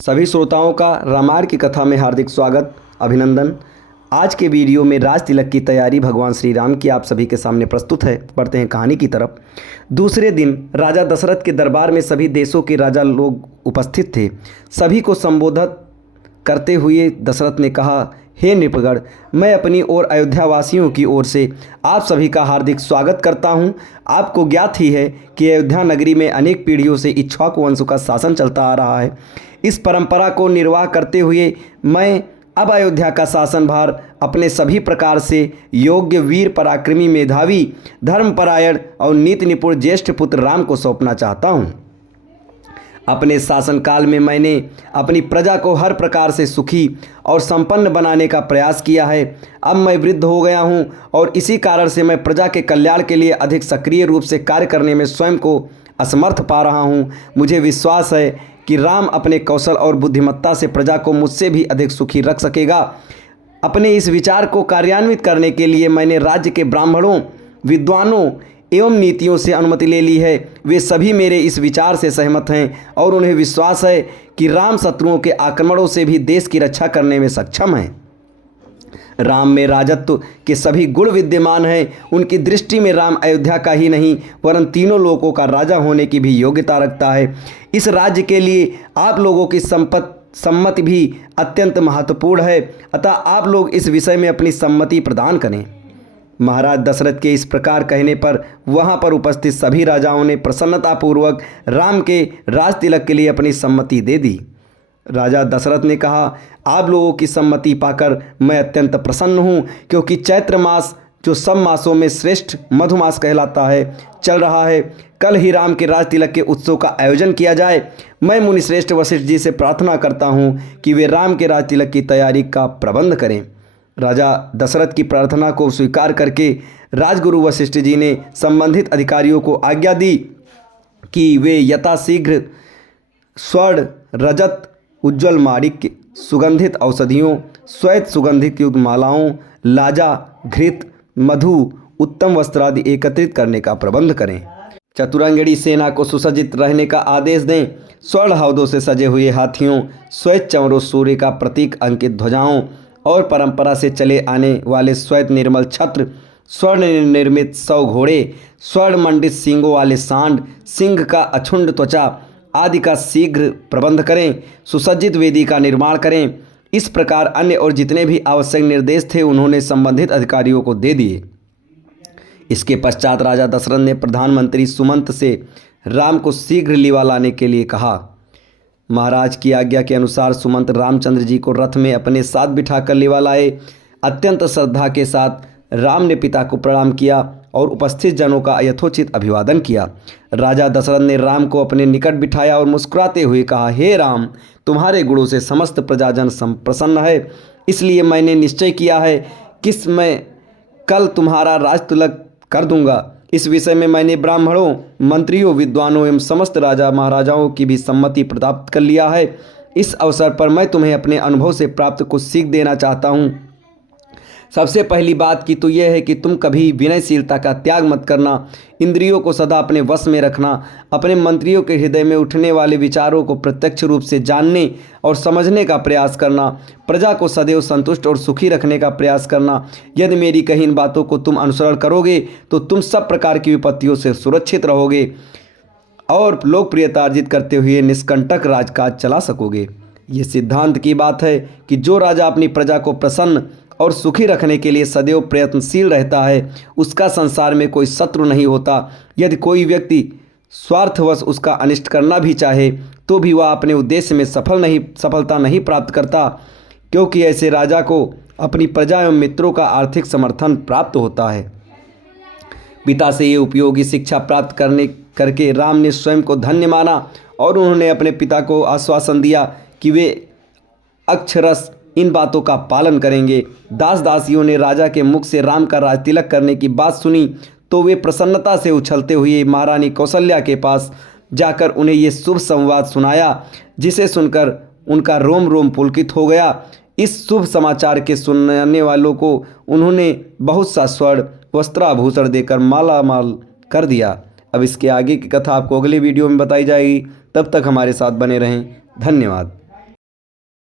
सभी श्रोताओं का रामायण की कथा में हार्दिक स्वागत अभिनंदन। आज के वीडियो में राज तिलक की तैयारी भगवान श्री राम की आप सभी के सामने प्रस्तुत है। बढ़ते हैं कहानी की तरफ। दूसरे दिन राजा दशरथ के दरबार में सभी देशों के राजा लोग उपस्थित थे। सभी को संबोधित करते हुए दशरथ ने कहा, हे नृपगण, मैं अपनी और अयोध्यावासियों की ओर से आप सभी का हार्दिक स्वागत करता हूं। आपको ज्ञात ही है कि अयोध्या नगरी में अनेक पीढ़ियों से इक्ष्वाकु वंश का शासन चलता आ रहा है। इस परंपरा को निर्वाह करते हुए मैं अब अयोध्या का शासनभार अपने सभी प्रकार से योग्य, वीर, पराक्रमी, मेधावी, धर्मपरायण और नीति निपुण ज्येष्ठ पुत्र राम को सौंपना चाहता हूँ। अपने शासनकाल में मैंने अपनी प्रजा को हर प्रकार से सुखी और संपन्न बनाने का प्रयास किया है। अब मैं वृद्ध हो गया हूं और इसी कारण से मैं प्रजा के कल्याण के लिए अधिक सक्रिय रूप से कार्य करने में स्वयं को असमर्थ पा रहा हूं। मुझे विश्वास है कि राम अपने कौशल और बुद्धिमत्ता से प्रजा को मुझसे भी अधिक सुखी रख सकेगा। अपने इस विचार को कार्यान्वित करने के लिए मैंने राज्य के ब्राह्मणों, विद्वानों एवं नीतियों से अनुमति ले ली है। वे सभी मेरे इस विचार से सहमत हैं और उन्हें विश्वास है कि राम शत्रुओं के आक्रमणों से भी देश की रक्षा करने में सक्षम है। राम में राजत्व के सभी गुण विद्यमान हैं। उनकी दृष्टि में राम अयोध्या का ही नहीं वरन तीनों लोकों का राजा होने की भी योग्यता रखता है। इस राज्य के लिए आप लोगों की सम्मति भी अत्यंत महत्वपूर्ण है, अतः आप लोग इस विषय में अपनी सम्मति प्रदान करें। महाराज दशरथ के इस प्रकार कहने पर वहां पर उपस्थित सभी राजाओं ने प्रसन्नतापूर्वक राम के राज तिलक के लिए अपनी सम्मति दे दी। राजा दशरथ ने कहा, आप लोगों की सम्मति पाकर मैं अत्यंत प्रसन्न हूं, क्योंकि चैत्र मास जो सब मासों में श्रेष्ठ मधुमास कहलाता है चल रहा है। कल ही राम के राज तिलक के उत्सव का आयोजन किया जाए। मैं मुनिश्रेष्ठ वशिष्ठ जी से प्रार्थना करता हूं कि वे राम के राज तिलक की तैयारी का प्रबंध करें। राजा दशरथ की प्रार्थना को स्वीकार करके राजगुरु वशिष्ठ जी ने संबंधित अधिकारियों को आज्ञा दी कि वे यथाशीघ्र स्वर्ण, रजत, उज्ज्वल माणिक्य, सुगंधित औषधियों, श्वेत सुगंधित युक्त मालाओं, लाजा, घृत, मधु, उत्तम वस्त्र आदि एकत्रित करने का प्रबंध करें। चतुरंगड़ी सेना को सुसज्जित रहने का आदेश दें। स्वर्ण हौदों से सजे हुए हाथियों, श्वेत चंवरों, सूर्य का प्रतीक अंकित ध्वजाओं और परंपरा से चले आने वाले श्वेत निर्मल छत्र, स्वर्ण निर्मित 100 घोड़े, स्वर्ण मंडित सींगों वाले सांड, सिंह का अछुंड त्वचा आदि का शीघ्र प्रबंध करें। सुसज्जित वेदी का निर्माण करें। इस प्रकार अन्य और जितने भी आवश्यक निर्देश थे उन्होंने संबंधित अधिकारियों को दे दिए। इसके पश्चात राजा दशरथ ने प्रधानमंत्री सुमंत से राम को शीघ्र लिवा लाने के लिए कहा। महाराज की आज्ञा के अनुसार सुमंत रामचंद्र जी को रथ में अपने साथ बिठाकर लिवा लाए। अत्यंत श्रद्धा के साथ राम ने पिता को प्रणाम किया और उपस्थित जनों का यथोचित अभिवादन किया। राजा दशरथ ने राम को अपने निकट बिठाया और मुस्कुराते हुए कहा, हे राम, तुम्हारे गुणों से समस्त प्रजाजन प्रसन्न है, इसलिए मैंने निश्चय किया है कि मैं कल तुम्हारा राज तिलक कर दूंगा। इस विषय में मैंने ब्राह्मणों, मंत्रियों, विद्वानों एवं समस्त राजा महाराजाओं की भी सम्मति प्राप्त कर लिया है। इस अवसर पर मैं तुम्हें अपने अनुभव से प्राप्त कुछ सीख देना चाहता हूँ। सबसे पहली बात की तो यह है कि तुम कभी विनयशीलता का त्याग मत करना। इंद्रियों को सदा अपने वश में रखना। अपने मंत्रियों के हृदय में उठने वाले विचारों को प्रत्यक्ष रूप से जानने और समझने का प्रयास करना। प्रजा को सदैव संतुष्ट और सुखी रखने का प्रयास करना। यदि मेरी कही इन बातों को तुम अनुसरण करोगे तो तुम सब प्रकार की विपत्तियों से सुरक्षित रहोगे और लोकप्रियता अर्जित करते हुए निष्कंटक राजकाज चला सकोगे। ये सिद्धांत की बात है कि जो राजा अपनी प्रजा को प्रसन्न और सुखी रखने के लिए सदैव प्रयत्नशील रहता है उसका संसार में कोई शत्रु नहीं होता। यदि कोई व्यक्ति स्वार्थवश उसका अनिष्ट करना भी चाहे तो भी वह अपने उद्देश्य में सफलता नहीं प्राप्त करता, क्योंकि ऐसे राजा को अपनी प्रजा एवं मित्रों का आर्थिक समर्थन प्राप्त होता है। पिता से ये उपयोगी शिक्षा प्राप्त करके राम ने स्वयं को धन्य माना और उन्होंने अपने पिता को आश्वासन दिया कि वे अक्षरशः इन बातों का पालन करेंगे। दास दासियों ने राजा के मुख से राम का राज तिलक करने की बात सुनी तो वे प्रसन्नता से उछलते हुए महारानी कौशल्या के पास जाकर उन्हें ये शुभ संवाद सुनाया, जिसे सुनकर उनका रोम रोम पुलकित हो गया। इस शुभ समाचार के सुनने वालों को उन्होंने बहुत सा स्वर्ण, वस्त्राभूषण देकर माला माल कर दिया। अब इसके आगे की कथा आपको अगले वीडियो में बताई जाएगी। तब तक हमारे साथ बने रहें। धन्यवाद।